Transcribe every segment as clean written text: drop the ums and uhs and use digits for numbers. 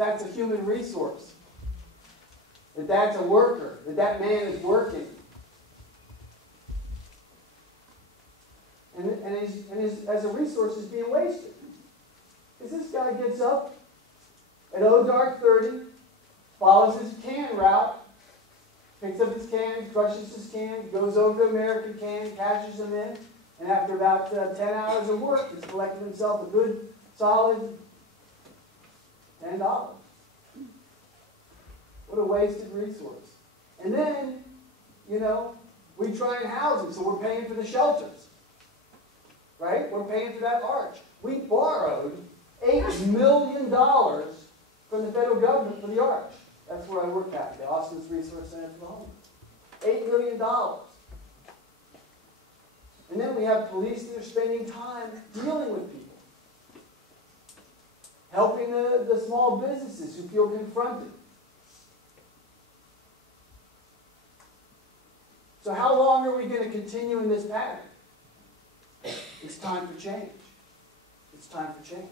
that's a human resource, that that's a worker, that that man is working. As a resource is being wasted. Because this guy gets up at dark 30, follows his can route, picks up his can, crushes his can, goes over to American Can, cashes them in, and after about 10 hours of work, he's collected himself a good, solid $10. What a wasted resource. And then, we try and house him, so we're paying for the shelters. Right? We're paying for that arch. We borrowed $8 million from the federal government for the arch. That's where I work at, the Austin's Resource Center for the Homeless. $8 million. And then we have police that are spending time dealing with people. Helping the small businesses who feel confronted. So how long are we going to continue in this pattern? It's time for change. It's time for change.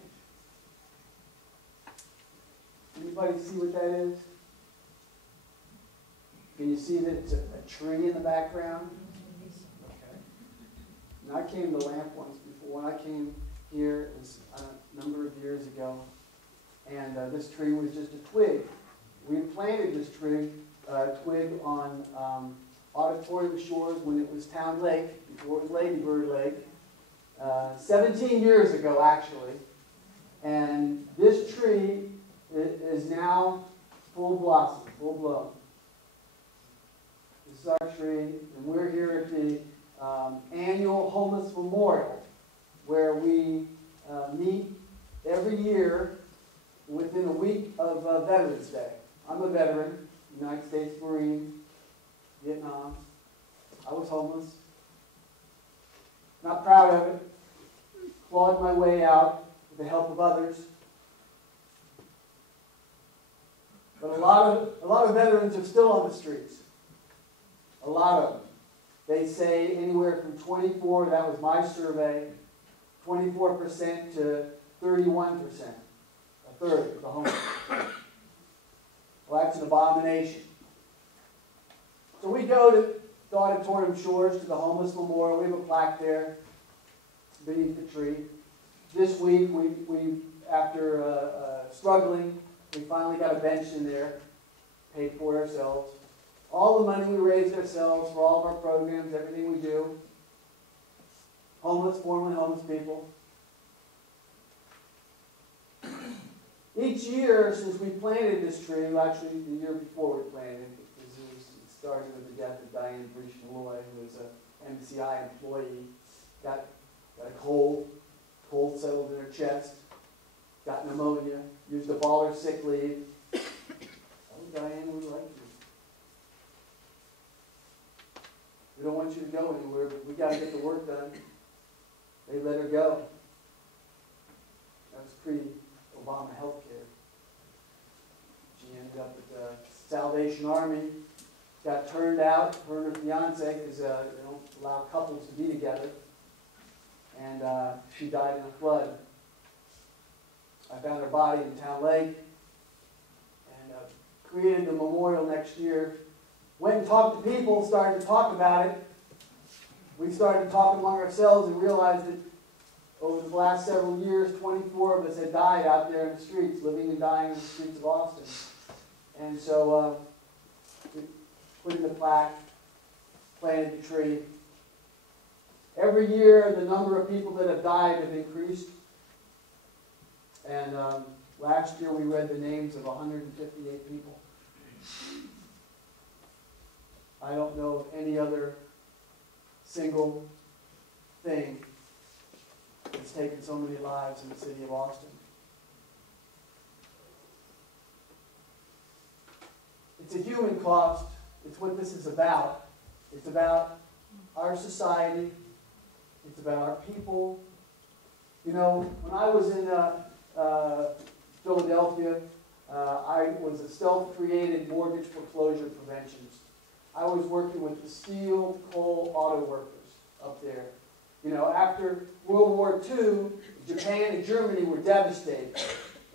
Anybody see what that is? Can you see that it's a tree in the background? Okay. And I came to Lamp once before. When I came here, it was a number of years ago, and this tree was just a twig. We planted this twig on Auditorium Shores when it was Town Lake, before it was Lady Bird Lake. 17 years ago, actually. And this tree is now full blossom, full blown. This is our tree, and we're here at the annual Homeless Memorial, where we meet every year within a week of Veterans Day. I'm a veteran, United States Marine, Vietnam. I was homeless. Not proud of it. Clawed my way out with the help of others. But a lot of veterans are still on the streets. A lot of them. They say anywhere from 24, that was my survey, 24% to 31%. A third of the homeless. Well, that's an abomination. So we go to the Auditorium Shores, to the Homeless Memorial. We have a plaque there beneath the tree. This week, we after struggling, we finally got a bench in there, paid for it ourselves. All the money we raised ourselves for all of our programs, everything we do. Homeless, formerly homeless people. Each year since we planted this tree, well, actually the year before we planted it, because it started with the death of Diane Breach-Malloy, who was an MCI employee, got a cold settled in her chest, got pneumonia, used up all her sick leave. Oh, Diane, we like you. We don't want you to go anywhere, but we got to get the work done. They let her go. That was pre-Obama health care. She ended up at the Salvation Army, got turned out, her and her fiance, because they don't allow couples to be together. And she died in a flood. I found her body in Town Lake and created the memorial next year. Went and talked to people, started to talk about it. We started to talk among ourselves and realized that over the last several years, 24 of us had died out there in the streets, living and dying in the streets of Austin. And so we put in the plaque, planted the tree. Every year, the number of people that have died have increased. And last year, we read the names of 158 people. I don't know of any other single thing that's taken so many lives in the city of Austin. It's a human cost. It's what this is about. It's about our society. It's about our people. You know, when I was in Philadelphia, I was a self-created mortgage foreclosure preventionist. I was working with the steel, coal, auto workers up there. You know, after World War II, Japan and Germany were devastated,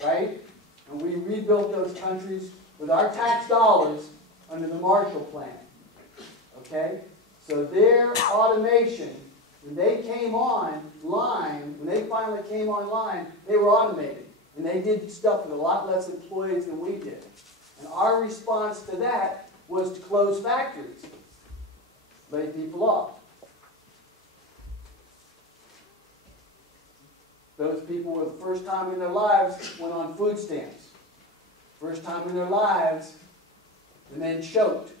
right? And we built those countries with our tax dollars under the Marshall Plan. Okay? So their automation, when they came online, when they finally came online, they were automated. And they did stuff with a lot less employees than we did. And our response to that was to close factories, lay people off. Those people were the first time in their lives went on food stamps. First time in their lives, the men choked.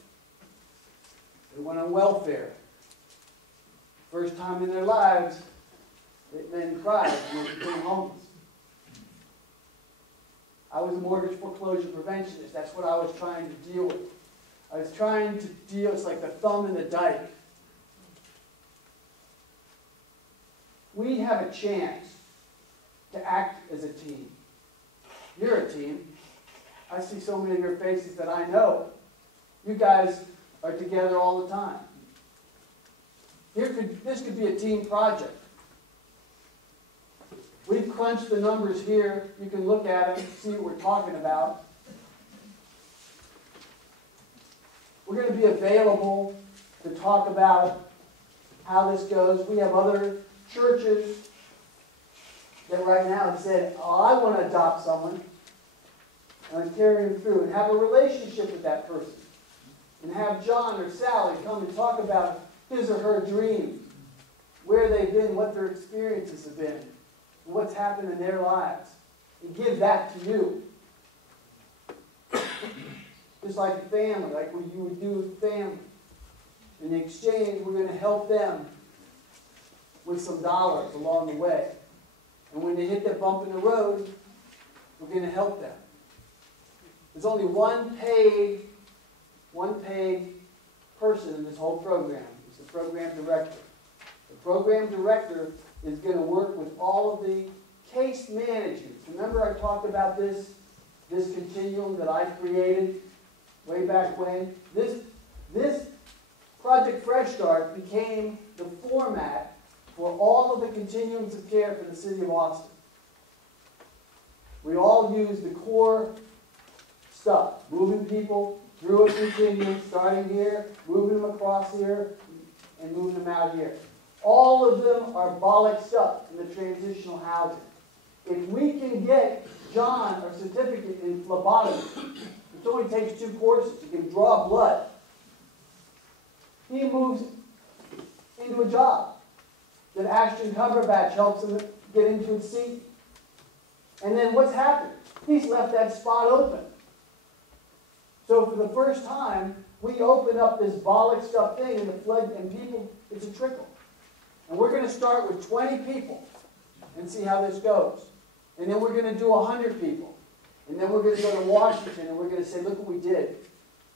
They went on welfare. First time in their lives, the men cried when they became homeless. I was a mortgage foreclosure preventionist. That's what I was trying to deal with. I was trying to deal, it's like the thumb in the dike. We have a chance to act as a team. You're a team. I see so many of your faces that I know. You guys are together all the time. This could be a team project. We've crunched the numbers here. You can look at them, see what we're talking about. We're going to be available to talk about how this goes. We have other churches that right now have said, oh, I want to adopt someone and carry them through and have a relationship with that person. And have John or Sally come and talk about his or her dreams, where they've been, what their experiences have been, and what's happened in their lives. And give that to you. Just like a family, like what you would do with family. In exchange, we're going to help them with some dollars along the way. And when they hit that bump in the road, we're going to help them. There's only one paid person in this whole program. It's the program director. The program director is going to work with all of the case managers. Remember I talked about this continuum that I created way back when? This Project Fresh Start became the format for all of the continuums of care for the city of Austin. We all use the core stuff, moving people through a continuum, starting here, moving them across here, and moving them out here. All of them are bollock stuff in the transitional housing. If we can get John a certificate in phlebotomy, it only takes 2 courses. He can draw blood. He moves into a job that Ashton Cumberbatch helps him get into his seat. And then what's happened? He's left that spot open. So for the first time, we open up this bollock stuff thing and the flood and people, it's a trickle. And we're going to start with 20 people and see how this goes. And then we're going to do 100 people. And then we're going to go to Washington and we're going to say, look what we did.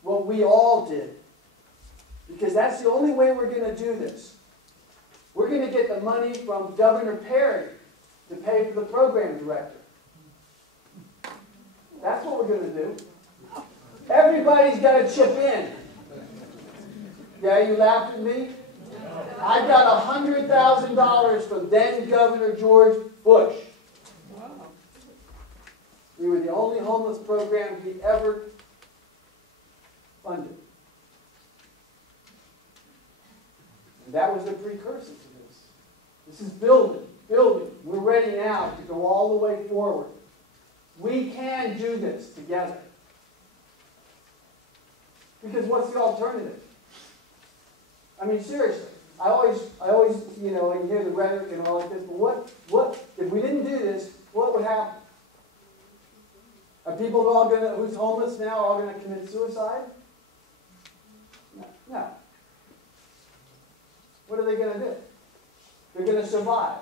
What we all did. Because that's the only way we're going to do this. We're going to get the money from Governor Perry to pay for the program director. That's what we're going to do. Everybody's got to chip in. Yeah, you laughed at me? I got $100,000 from then Governor George Bush. We were the only homeless program he ever funded. And that was the precursor to this. This is building. We're ready now to go all the way forward. We can do this together. Because what's the alternative? I mean, seriously. I always, you know, you hear the rhetoric and all like this, but what, if we didn't do this, what would happen? Are people all going to, who's homeless now, all going to commit suicide? No. What are they going to do? They're going to survive.